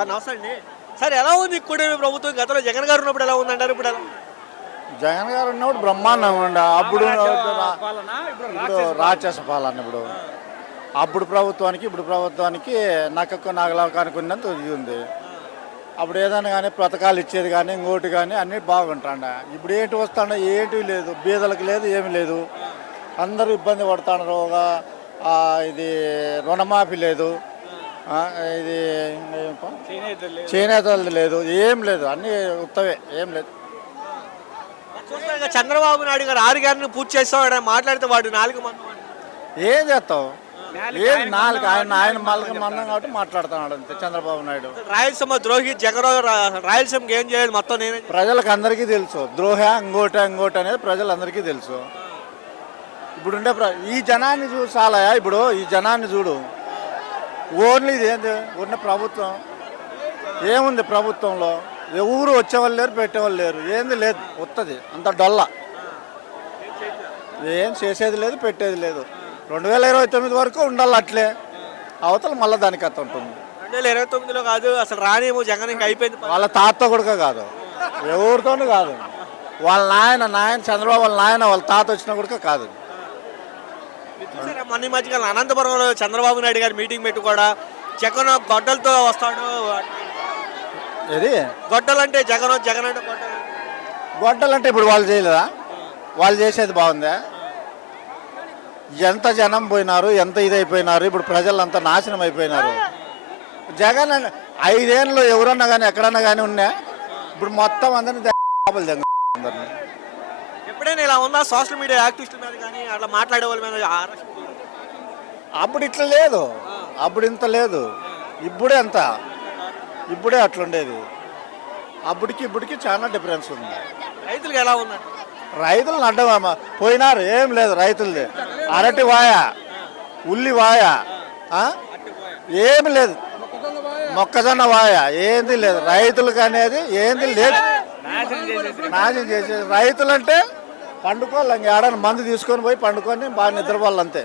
Sir నమస్తే అండి sir ఎలా ఉంది కూడమి ప్రభుత్వం? గతంలో జగన్ గారు ఉన్నప్పుడు ఎలా ఉందంటారు ఇప్పుడు ఎలా? జగన్ గారు ఉన్నప్పుడు బ్రహ్మాండంగా ఉండే. అప్పుడు ఇప్పుడు రాక్షస పాలన. ఇప్పుడు. అప్పుడు ప్రభుత్వానికి ఇప్పుడు ప్రభుత్వానికి నక్కకు నాగలాకానికి ఉన్నంత ఇది ఉంది. అప్పుడు ఏదైనా కానీ పథకాలు ఇచ్చేది కానీ ఇంకోటి కానీ అన్నీ బాగుంటాండ ఇప్పుడు ఏంటి వస్తాండ ఏంటి లేదు. బీదలకు లేదు ఏమి లేదు. అందరూ ఇబ్బంది పడుతున్నారు ఇది రుణమాఫీ లేదు. ఇది? చేనేతలది లేదు. ఏం లేదు. అన్నీ ఉత్తవే. ఏం లేదు. చంద్రబాబు నాయుడు గారు ఆరు గారిని పూర్తి చేస్తాడు మాట్లాడితే వాడు నాలుగు మంది ఏం చేస్తావు? ఏం నాలుగు ఆయన ఆయన మళ్ళీ మందం కాబట్టి మాట్లాడుతున్నాడు అంతే చంద్రబాబు నాయుడు. రాయలసీమ ద్రోహి జగన్ రాయలసీమకి ఏం చేయాలి మొత్తం నేనే ప్రజలకు అందరికీ తెలుసు. ద్రోహ ఇంకోట ఇంకోటి అనేది ప్రజలందరికీ తెలుసు. ఇప్పుడుండే ఈ జనాన్ని చూడు చాలయా ఇప్పుడు ఈ జనాన్ని చూడు. ఓన్లీ ఇది ఏంది ఉన్న ప్రభుత్వం. ఏముంది ప్రభుత్వంలో? ఎవరు వచ్చేవాళ్ళు లేరు పెట్టేవాళ్ళు లేరు. ఏంది లేదు. వస్తుంది అంత డొల్ల. ఏం చేసేది లేదు పెట్టేది లేదు. రెండు వేల ఇరవై తొమ్మిది వరకు ఉండాలి అట్లే. అవతల మళ్ళీ దానికి అత్త ఉంటుంది. రెండు వేల ఇరవై తొమ్మిదిలో కాదు అసలు రానేమో జగన్ ఇంకా అయిపోయింది. వాళ్ళ తాత కొడుక కాదు. ఎవరితోనూ కాదు. వాళ్ళ నాయన నాయన చంద్రబాబు వాళ్ళ నాయన వాళ్ళ తాత వచ్చిన కొడుక కాదు. చూసారా? మొన్న ఈ మధ్యకాలం అనంతపురంలో చంద్రబాబు నాయుడు గారు మీటింగ్ పెట్టి కూడా జగన్ గొడ్డలతో వస్తాడు ఇది గొడ్డలు అంటే జగన్ జగన్ అంటే గొడ్డలు. గొడ్డలు అంటే ఇప్పుడు వాళ్ళు చేయలేదా? వాళ్ళు చేసేది బాగుందా? ఎంత జనం పోయినారు ఎంత ఇదైపోయినారు ఇప్పుడు ప్రజలంతా నాశనం అయిపోయినారు. జగన్ ఐదేళ్ళు ఎవరన్నా కానీ ఎక్కడన్నా కానీ ఉన్నా ఇప్పుడు మొత్తం అందరినీ దెబ్బలు అందరినీ. ఎప్పుడైనా ఇలా ఉందా? సోషల్ మీడియా యాక్టివిస్టుల మీద కానీ అట్లా మాట్లాడే వాళ్ళ మీద? అప్పుడు ఇట్లా లేదు. అప్పుడు ఇంత లేదు. ఇప్పుడే అంత. ఇప్పుడే అట్లుండేది. అప్పటికి ఇప్పటికి చాలా డిఫరెన్స్ ఉంది. రైతులకు ఎలా ఉందండి రైతులను అడ్డం పోయినారు. ఏం లేదు రైతులది. అరటి వాయ. ఉల్లి వాయ. ఆ? ఏమి లేదు. మొక్కజొన్న వాయ. ఏంది లేదు. రైతులకు అనేది ఏంది లేదు. నాశనం చేసేది రైతులంటే పండుకోవాలి. ఇంక ఏడన్నా మందు తీసుకొని పోయి పండుకొని బాగా నిద్రపోవాలి అంతే.